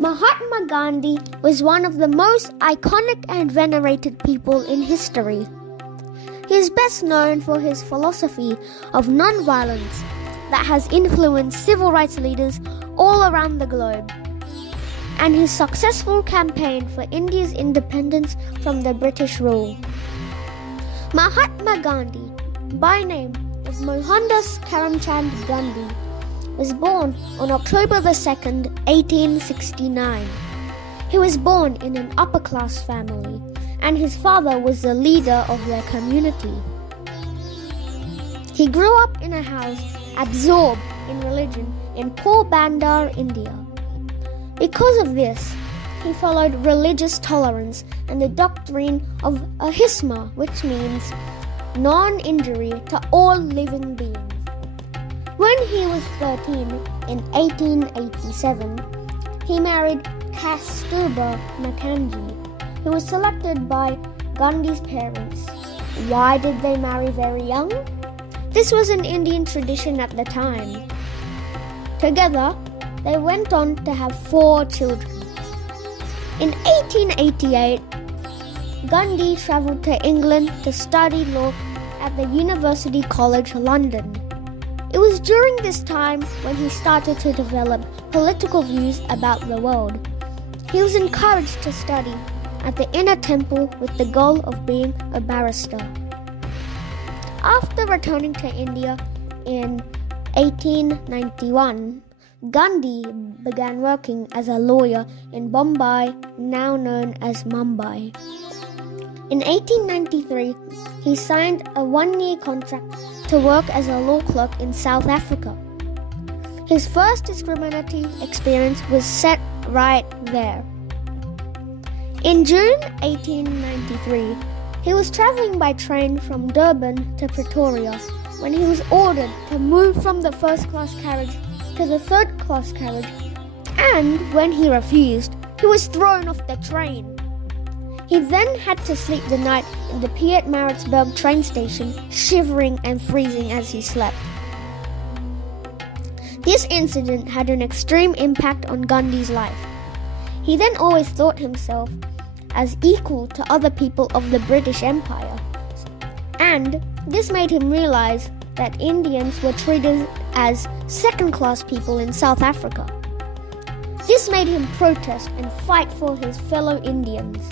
Mahatma Gandhi was one of the most iconic and venerated people in history. He is best known for his philosophy of non-violence that has influenced civil rights leaders all around the globe, and his successful campaign for India's independence from the British rule. Mahatma Gandhi, by name is Mohandas Karamchand Gandhi, was born on October 2nd, 1869. He was born in an upper-class family, and his father was the leader of their community. He grew up in a house absorbed in religion in Porbandar, India. Because of this, he followed religious tolerance and the doctrine of ahisma, which means non-injury to all living beings. When he was 13 in 1887, he married Kasturba Mukherjee, who was selected by Gandhi's parents. Why did they marry very young? This was an Indian tradition at the time. Together, they went on to have 4 children. In 1888, Gandhi travelled to England to study law at the University College London. It was during this time when he started to develop political views about the world. He was encouraged to study at the Inner Temple with the goal of being a barrister. After returning to India in 1891, Gandhi began working as a lawyer in Bombay, now known as Mumbai. In 1893, he signed a 1-year contract to work as a law clerk in South Africa. His first discriminatory experience was set right there. In June 1893, he was travelling by train from Durban to Pretoria when he was ordered to move from the first-class carriage to the third-class carriage, and when he refused, he was thrown off the train. He then had to sleep the night in the Pietermaritzburg train station, shivering and freezing as he slept. This incident had an extreme impact on Gandhi's life. He then always thought himself as equal to other people of the British Empire, and this made him realize that Indians were treated as second-class people in South Africa. This made him protest and fight for his fellow Indians.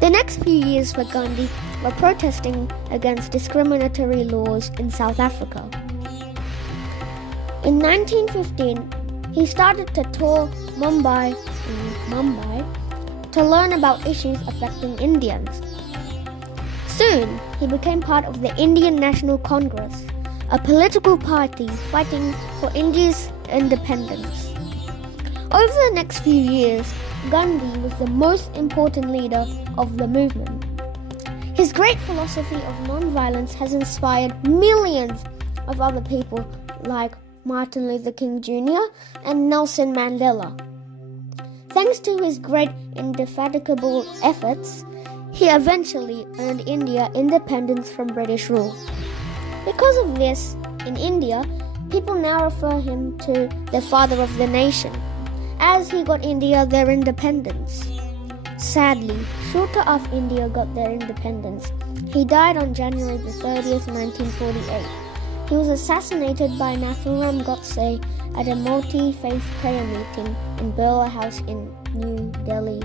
The next few years for Gandhi were protesting against discriminatory laws in South Africa. In 1915, he started to tour Mumbai to learn about issues affecting Indians. Soon, he became part of the Indian National Congress, a political party fighting for India's independence. Over the next few years, Gandhi was the most important leader of the movement. His great philosophy of non-violence has inspired millions of other people like Martin Luther King Jr. and Nelson Mandela. Thanks to his great indefatigable efforts, he eventually earned India independence from British rule. Because of this, in India, people now refer him to the father of the nation, as he got India their independence. Sadly, shortly after India got their independence, he died on January 30th, 1948. He was assassinated by Nathuram Godse at a multi-faith prayer meeting in Birla House in New Delhi.